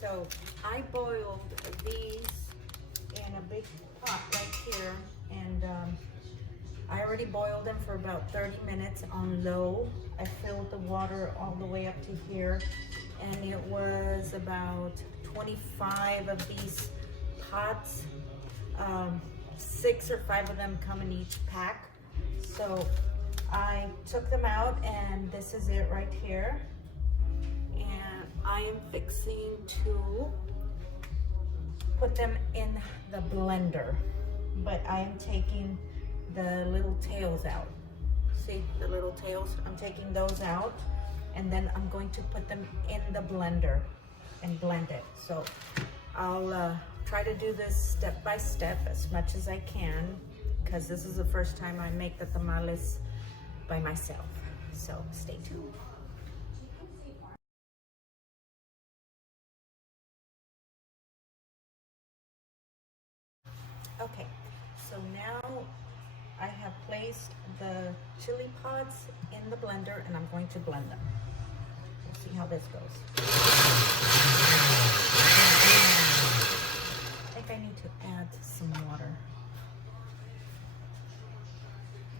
So I boiled these in a big pot right here, and I already boiled them for about 30 minutes on low. I filled the water all the way up to here, and it was about 25 of these pots. 6 or 5 of them come in each pack. So I took them out, and this is it right here. And I am fixing to put them in the blender, but I am taking the little tails out. See the little tails? I'm taking those out, and then I'm going to put them in the blender and blend it. So I'll try to do this step by step as much as I can, because this is the first time I make the tamales by myself. So stay tuned. Okay, so now I have placed the chili pods in the blender, and I'm going to blend them. We'll see how this goes. I think I need to add some water.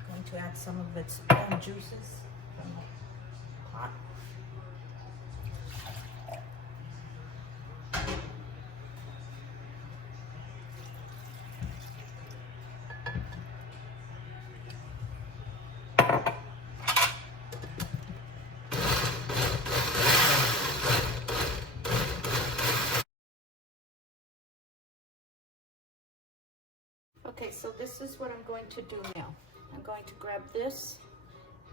I'm going to add some of its own juices from the pot. Okay, so this is what I'm going to do now. I'm going to grab this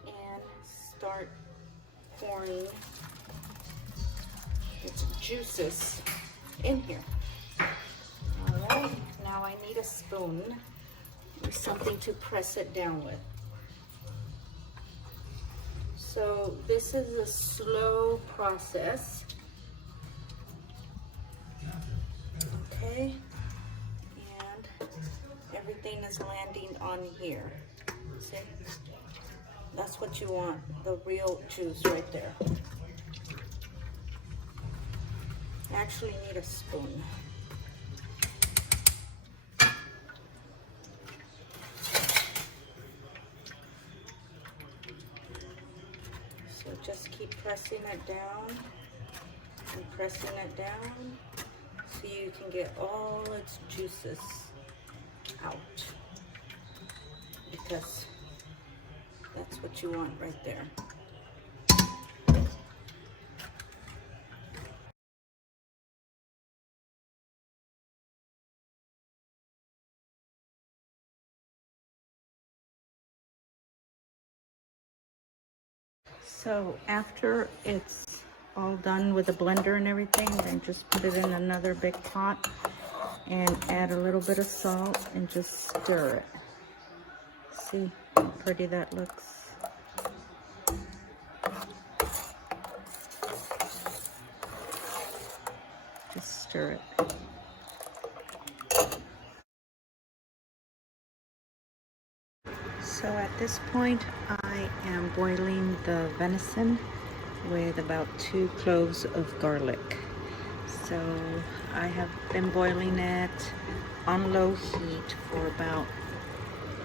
and start pouring its juices in here. All right, now I need a spoon or something to press it down with. So this is a slow process. Okay. Everything is landing on here. See? That's what you want, the real juice right there. I actually need a spoon. So just keep pressing it down and pressing it down so you can get all its juices out, because that's what you want right there. So after it's all done with the blender and everything, then just put it in another big pot and add a little bit of salt and just stir it. See how pretty that looks? Just stir it. So at this point, I am boiling the venison with about 2 cloves of garlic. So I have been boiling it on low heat for about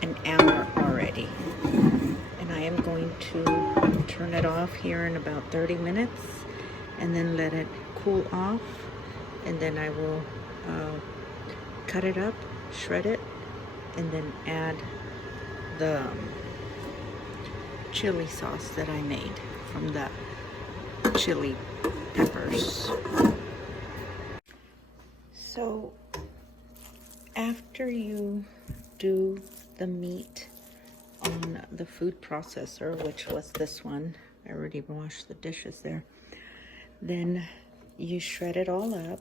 an hour already. And I am going to turn it off here in about 30 minutes and then let it cool off. And then I will cut it up, shred it, and then add the chili sauce that I made from the chili peppers. So after you do the meat on the food processor, which was this one, I already washed the dishes there, then you shred it all up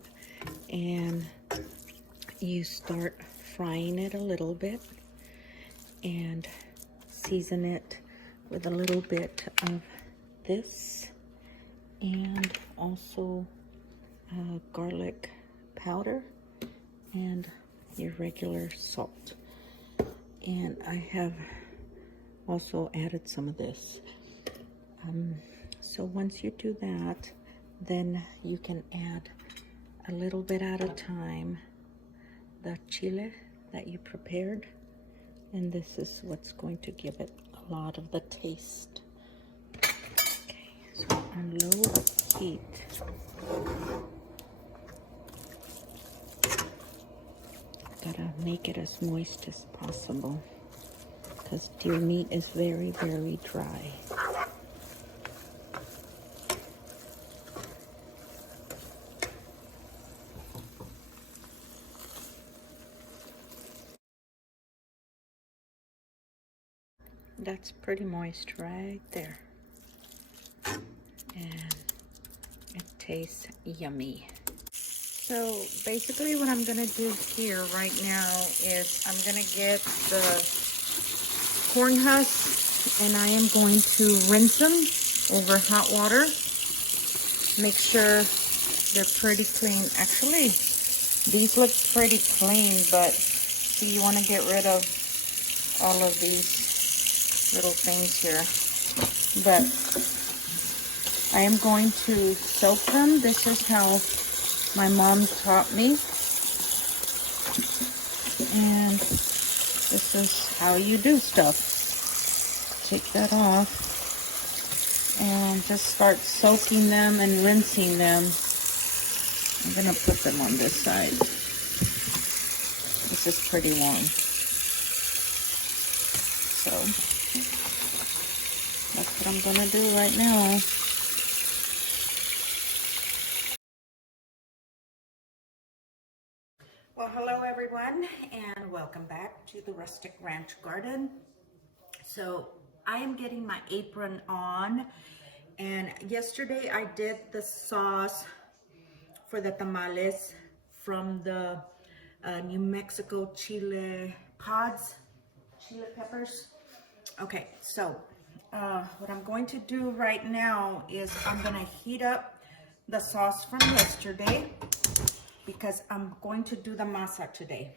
and you start frying it a little bit and season it with a little bit of this and also garlic powder and your regular salt. And I have also added some of this. So once you do that, then you can add a little bit at a time the chile that you prepared, and this is what's going to give it a lot of the taste. Okay, so on low heat. Gotta make it as moist as possible because deer meat is very, very dry. That's pretty moist right there. And it tastes yummy. So basically what I'm gonna do here right now is I'm gonna get the corn husks and I am going to rinse them over hot water. Make sure they're pretty clean. Actually, these look pretty clean, but see, you wanna get rid of all of these little things here. But I am going to soak them. This is how my mom taught me. And this is how you do stuff. Take that off and just start soaking them and rinsing them. I'm gonna put them on this side. This is pretty warm. So that's what I'm gonna do right now. Well, hello everyone, and welcome back to the Rustic Ranch Garden. So I am getting my apron on, and yesterday I did the sauce for the tamales from the New Mexico chile pods, chile peppers. Okay, so what I'm going to do right now is I'm gonna heat up the sauce from yesterday because I'm going to do the masa today.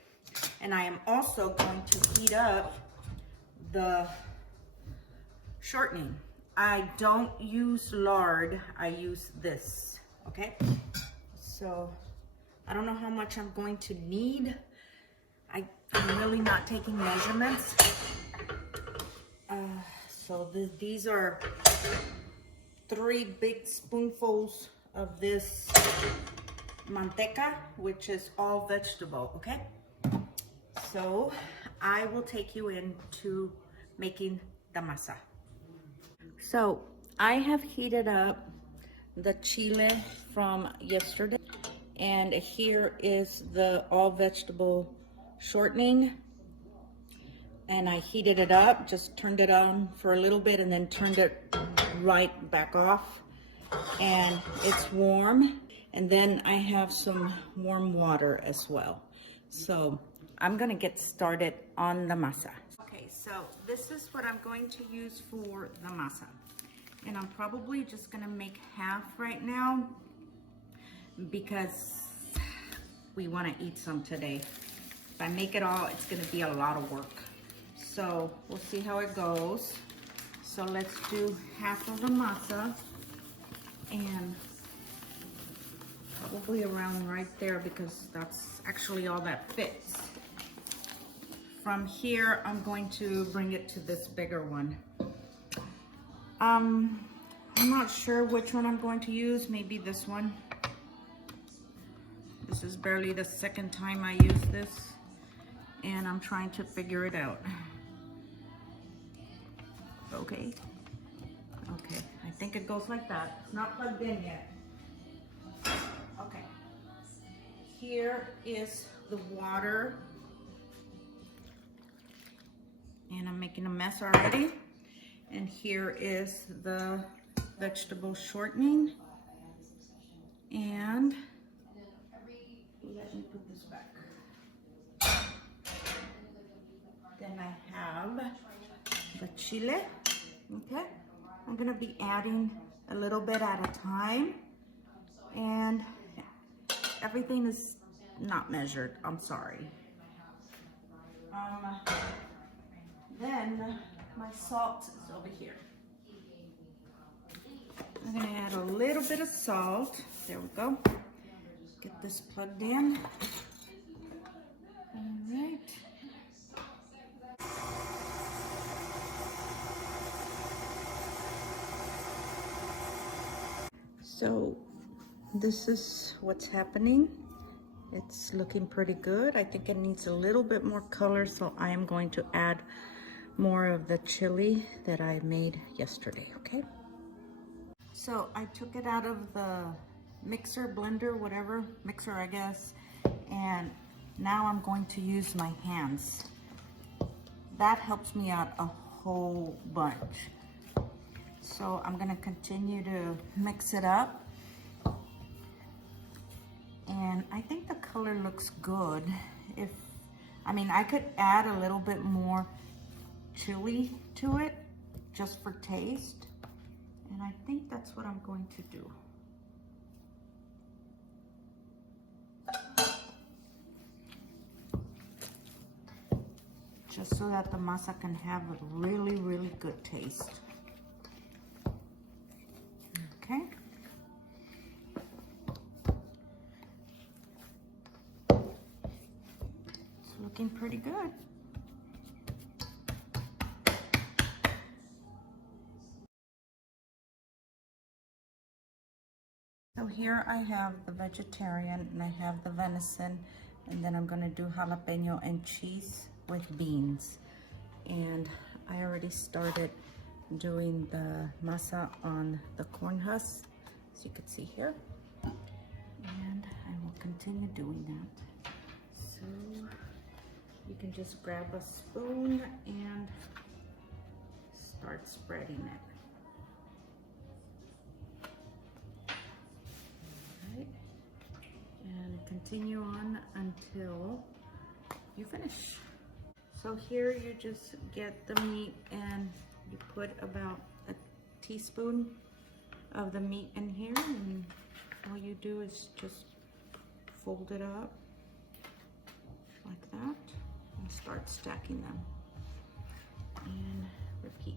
And I am also going to heat up the shortening. I don't use lard, I use this, okay? So I don't know how much I'm going to need. I'm really not taking measurements. So these are 3 big spoonfuls of this manteca, which is all vegetable, okay? So I will take you into making the masa. So I have heated up the chile from yesterday, and here is the all vegetable shortening, and I heated it up, just turned it on for a little bit and then turned it right back off, and it's warm. And then I have some warm water as well. So I'm gonna get started on the masa. Okay, so this is what I'm going to use for the masa. And I'm probably just gonna make half right now because we wanna eat some today. If I make it all, it's gonna be a lot of work. So we'll see how it goes. So let's do half of the masa, and probably around right there because that's actually all that fits. From here, I'm going to bring it to this bigger one. I'm not sure which one I'm going to use, maybe this one. This is barely the second time I use this, and I'm trying to figure it out. Okay, I think it goes like that. It's not plugged in yet. Okay, here is the water, and I'm making a mess already. And here is the vegetable shortening, and let me put this back. Then I have the chile, okay? I'm gonna be adding a little bit at a time, and everything is not measured, I'm sorry. Then my salt is over here. I'm gonna add a little bit of salt, there we go. Get this plugged in. All right. So this is what's happening. It's looking pretty good. I think it needs a little bit more color, so I am going to add more of the chili that I made yesterday, okay? So I took it out of the mixer, blender, whatever, mixer I guess, and now I'm going to use my hands. That helps me out a whole bunch. So I'm gonna continue to mix it up. And I think the color looks good. I could add a little bit more chili to it just for taste. And I think that's what I'm going to do. Just so that the masa can have a really, really good taste. Okay. It's looking pretty good. So here I have the vegetarian and I have the venison, and then I'm gonna do jalapeno and cheese with beans. And I already started doing the masa on the corn husk, as you can see here. And I will continue doing that. So you can just grab a spoon and start spreading it. And continue on until you finish. So here you just get the meat and you put about a teaspoon of the meat in here, and all you do is just fold it up like that and start stacking them and repeat.